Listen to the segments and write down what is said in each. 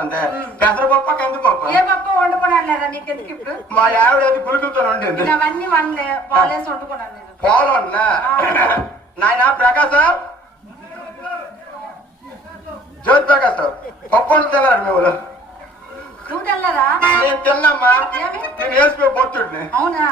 అంతే పెసరపప్ప కందిపప్ప ఏ పప్ప వండుకున్నాను లేదా నీకెందుకు ఇప్పుడు మా ఆవిడ అది పులుకులతో వండింది అవన్నీ వండలే పాలేసి వండుకున్నాను నేను పాలు వండినా నాయన ప్రకాశ్ జ్యోతి ప్రకాశ్ పప్పు వండి తిన్నారు మీ ఊళ్ళో నువ్వు తెల్లరా నేను తిన్నామ్మా ఏమి నేను వేసిపోయి పొత్తుడిని అవునా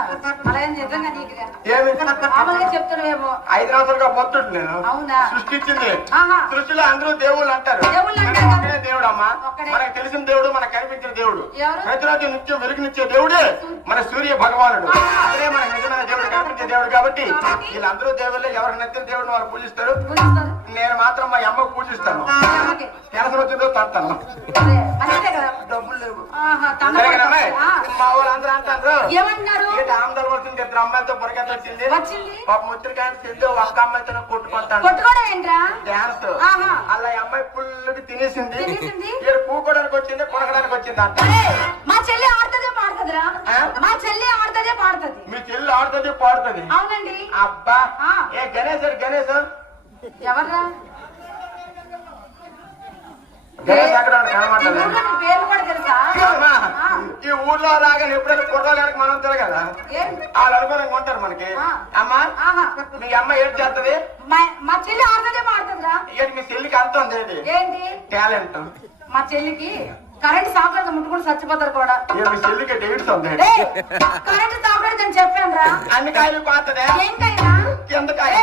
అలాగే నిజంగా నీకు ఏమి మామూలుగా చెప్తున్నావేమో 5 సంవత్సరాలుగా పొత్తుడు నేను అవునా సృష్టించింది ఆహా సృష్టిలో అందరూ దేవుళ్ళు అంటారు దేవుళ్ళు కానీ అంటారు. ఒక్కడే దేవుడు అమ్మా ఒక్కడే. మనకు తెలిసిన దేవుడు మనకు కనిపించిన దేవుడు ఎవరు? ప్రతిరోజు నిత్యం వెలుగునిచ్చే దేవుడే మన సూర్య భగవానుడు అదే మన నిజమైన దేవుడు కనిపించే దేవుడు కాబట్టి వీళ్ళందరూ దేవుళ్ళే ఎవరికి నచ్చిన దేవుడిని వారు పూజిస్తారు పూజిస్తారు. నేను మాత్రం మా అమ్మకు పూజిస్తాను అమ్మకి. క్యాన్సర్ వచ్చిందో తంటాను అదే, మంచిదే కదా డబ్బులు లేవు ఆహా, తన సరేనమ్మా? ఆ. మా వాళ్ళందరూ అంటారు ఏమంటున్నారు ఏంటి ఆందోళన వచ్చింది 2 అమ్మాయిలతో పొరగత వచ్చింది వచ్చింది పాప ముచ్చరికాయలు తింటే ఒక్క అమ్మాయితో కొట్టుకుంటాను కొట్టుకోవడం ఏంట్రా డాన్స్ ఆహా. అలా ఈ అమ్మాయి ఫుల్ తినేసింది తినేసింది? ఇక్కడ కూకోడానికి వచ్చింది కొనగడానికి వచ్చింది అంట అరే, మా చెల్లి ఆడుతుందే పాడుతుందిరా ఆ? మా చెల్లి ఆడుతుందే పాడుతుంది మీ చెల్లి ఆడుతుంది పాడుతుంది అవునండి అబ్బా ఆ. ఏ గణేశ్ గణేష్ ఎవర్రా గణేష్ అక్కడ ఈ కనమాటలేదు ఊర్లో నీ పేర్లు కూడా తెలుసా అమ్మా, ఆ. ఈ ఊర్లో రాగా ఎప్పుడైనా కుర్రాలకి మనం తిరగదా ఏం? వాళ్ళు అనుకూలంగా ఉంటారు మనకి ఆ. అమ్మా ఆహా. మీ అమ్మ ఏం చేస్తుంది మా చెల్లి ఆడుతుందే పాడుతుందిరా ఏంటి మీ చెల్లికి అంత ఉంది ఏంటి ఏంటి టాలెంట్ మా చెల్లికి కరెంట్ సాకులు ముట్టుకుని చచ్చిపోతారు కూడా మీ చెల్లికి డేట్స్ ఉంది ఏయ్, కరెంట్ సాకులు నేను చెప్పాను రా అన్ని కాయలు పాతదే ఏంటైనా కిందకాయ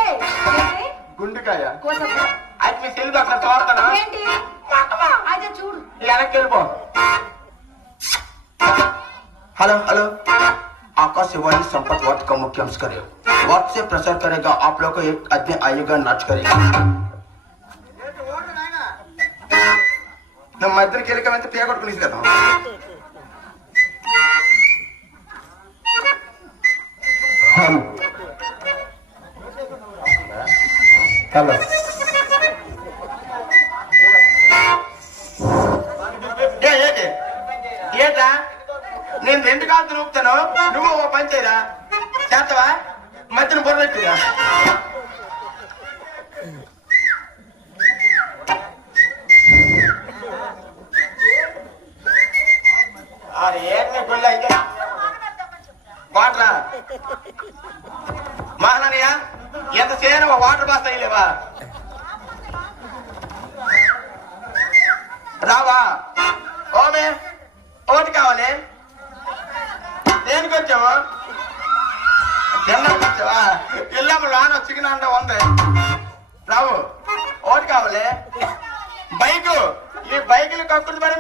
గుండెకాయ కోసపు అది మీ చెల్లి అక్కడ తోడతాను ఏంటి అయితే చూడు వెనక్కి వెళ్ళిపో हेलो हेलो आकाश शिवानी संपर्क वार्ड का मुख्य अंश करे वार्ड से प्रसार करेगा आप लोग को एक आदमी आएगा नाच करेगा ನಮ್ಮ ಇద్దరికి వెళ్ళకమంటే పే కొట్టుకుని కదా హలో ఏటా నేను 2 కాళ్ళు తిరుగుతాను నువ్వు ఓ పని చేయరా చేస్తావా మధ్యన బొర్రెట్టిరా వాటరా మహానయ్య ఎంత చేయను వాటర్ బాస్ అయ్యలేవా రావా ఓమే ఓటి కావాలి దేనికి వచ్చావు తిన్నాకు వచ్చావా ఇల్లమ్మ లోన చికెన్ అంట ఉంది రావు ఓటి కావాలి బైకు ఈ బైకులు కక్కుడు మరి